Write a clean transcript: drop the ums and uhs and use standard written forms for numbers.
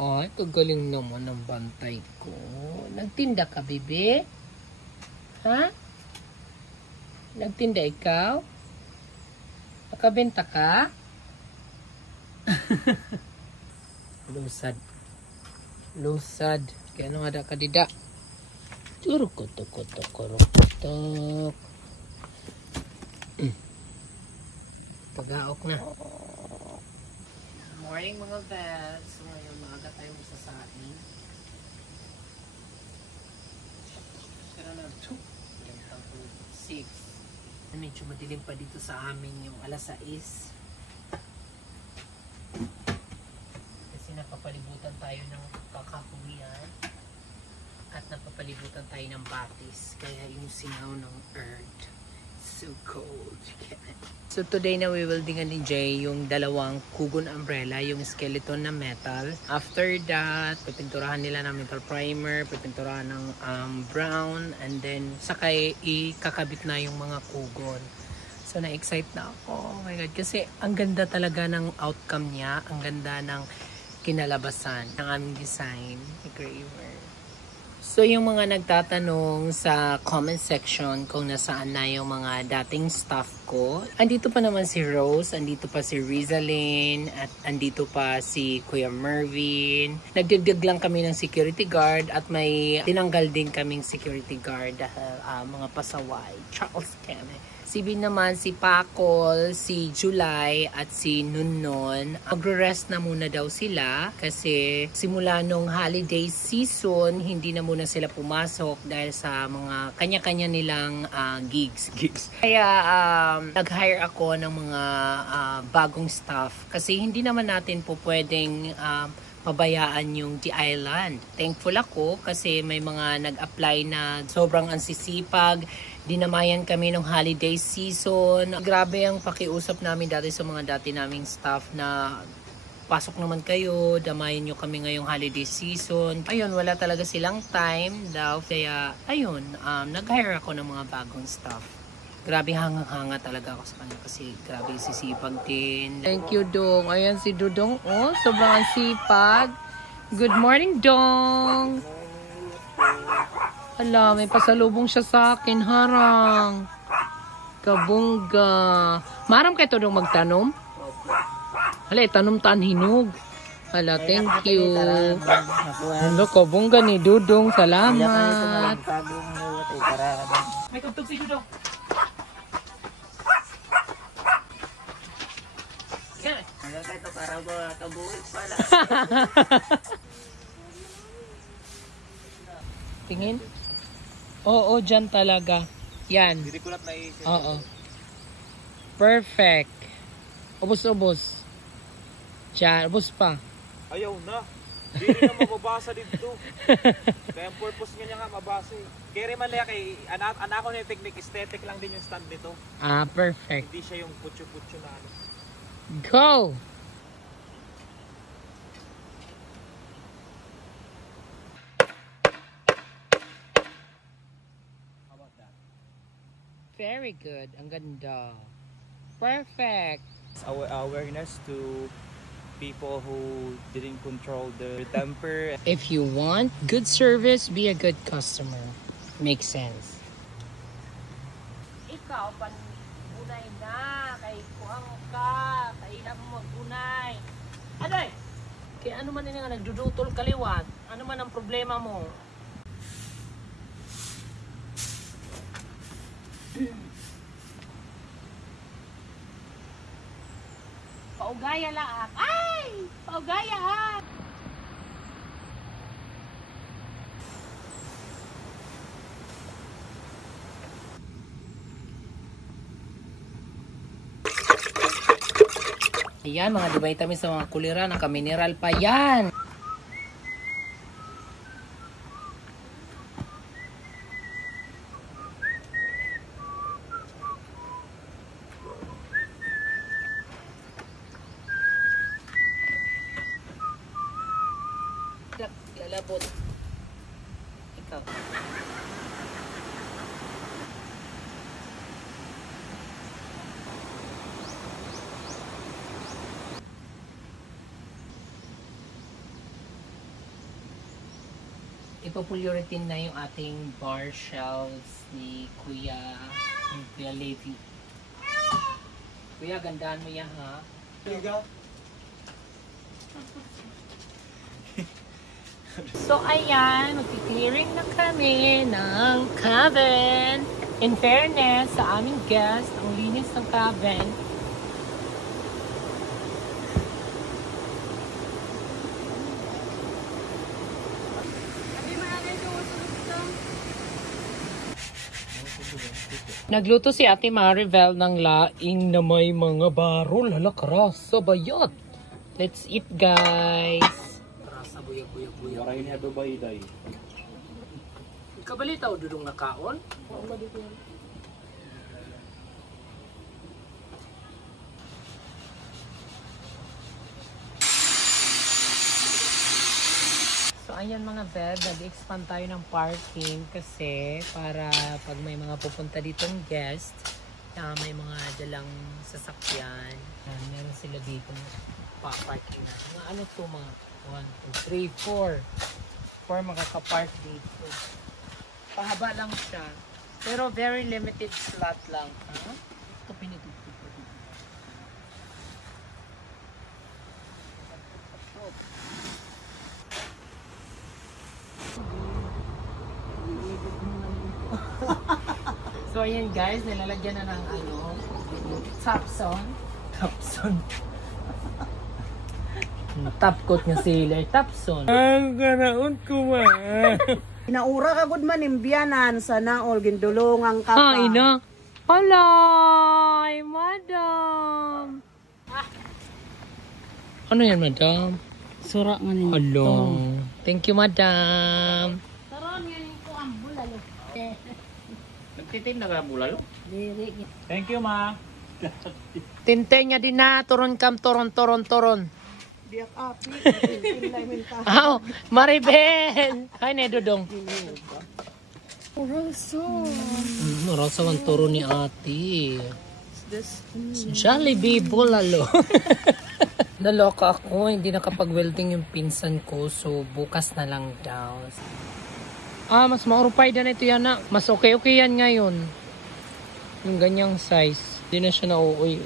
Ay, kagaling naman ang bantay ko. Nagtinda ka, bebe? Ha? Nagtinda ikaw? Nakabenta ka? Lusad. Lusad. Kaya ano nga da kadida? Turuk-kutuk-kutuk-kutuk. Pag-aok na. Morning mga vets. So ngayon maaga tayo masasain. Pero na 2. 6. Medyo madilim pa dito sa amin yung alas 6. Kasi napapalibutan tayo ng kakahuyan. At napapalibutan tayo ng batis. Kaya yung singaw ng earth. So cold. So today na we will dingan ni Jay yung dalawang kugon umbrella, yung skeleton na metal. After that, pipinturahan nila ng metal primer, pipinturahan ng brown, and then sakay ikakabit na yung mga kugon. So na-excite na ako. Oh my God. Kasi ang ganda talaga ng outcome niya. Ang ganda ng kinalabasan ng aming design. Engraver. So yung mga nagtatanong sa comment section kung nasaan na yung mga dating staff ko, andito pa naman si Rose, andito pa si Rizalyn, at andito pa si Kuya Mervin. Nagdagdag lang kami ng security guard at may tinanggal din kaming security guard dahil mga pasaway. Charles Keme. Si Bin naman, si Pakol, si July at si Nunnon. Magre-rest na muna daw sila kasi simula nung holiday season, hindi na muna sila pumasok dahil sa mga kanya-kanya nilang gigs. Kaya nag-hire ako ng mga bagong staff kasi hindi naman natin po pwedeng pabayaan yung The Island. Thankful ako kasi may mga nag-apply na sobrang ansisipag. Dinamayan kami ng holiday season. Grabe ang pakiusap namin dati sa mga dati naming staff na pasok naman kayo, damayan nyo kami ngayong holiday season. Ayun, wala talaga silang time daw. Kaya, ayun, nag-hire ako ng mga bagong staff. Grabe hanga-hanga talaga ako sa kanya kasi grabe sisipag din. Thank you, Dong. Ayan si Dudong. Oh, sobrang sipag. Good morning, Dong. Hala, may pasalubong siya sa akin. Harang. Kabungga. Maram kayo to Dong magtanom? Hala, tanom-tan hinog. Hala, thank you. Hala, kabungga ni Dudong. Salamat. May tugtog si Dudong. Tingin? Oo, dyan talaga. Yan. Oo. Perfect. Ubos-ubos. Diyan, ubos pa. Ayaw na. Hindi rin na mababasa dito. Kaya ang purpose nga niya nga mabasa eh. Kaya man niya kay anak ko na yung technique, aesthetic lang din yung stand nito. Perfect. Hindi siya yung putyo-putyo na ano. Go! Very good. Ang ganda. Perfect. Our awareness to people who didn't control their temper. If you want good service, be a good customer. Makes sense. Ikaw, panunay na. Kay kuhang ka. Kailan mo magunay. Aday! Kaya ano man yun nga nagdudutol kaliwat? Ano man ang problema mo? Paugaya laak. Ay! Paugaya ha! Ayan, mga vitamins sa mga kulira, naka-mineral pa yan. Lalabot. Ikaw. ipopuluritin na yung ating bar shelves ni Kuya Levi. Kuya, gandaan mo yan ha. So ayan, magki-clearing na kami ng cabin. In fairness sa aming guest, ang linis ng cabin. Nagluto si Ate Maribel ng laing na may mga barol. Hala, karasa bayat. Let's eat, guys. Karasa, buya. Waray niya Dubai day. Kabalita o dudong nakaon? So ayan mga bed, nag-expand tayo ng parking kasi para pag may mga pupunta ditong guest, may mga dalang sasakyan, meron sila dito pa-parking na. Mga ano to mga 1, 2, 3, 4 makakapark dito. Pahaba lang siya. Pero very limited slot lang. Ha? Ito pinitugtog ko dito. So ayan guys, nilalagyan na ng ano, Topson. Top coat nga sailor, Topson. Ang ganaon ko ma. Inaura ka gud man imbiyanan sa naol gindulungang ka pa. Ina. Halay, madam. Ano yan, madam? Sura man ni. Hello. Thank you, madam. Karon yan ko ang bulalo. Nagtitim na ka bulalo? Diri. Thank you, ma. Tinte niya din na, toron. Biyak api. Ilay min ka. Aw, Maribel. Hi, Nedodong. Oroso. Marasa ang turo ni ate. Jollibee bulalo. Naloka ako, hindi nakapag-welding yung pinsan ko, so bukas na lang daw. Mas maurupay na ito yan na. Mas okay yan ngayon. Yung ganyang size. Hindi na siya nauuy.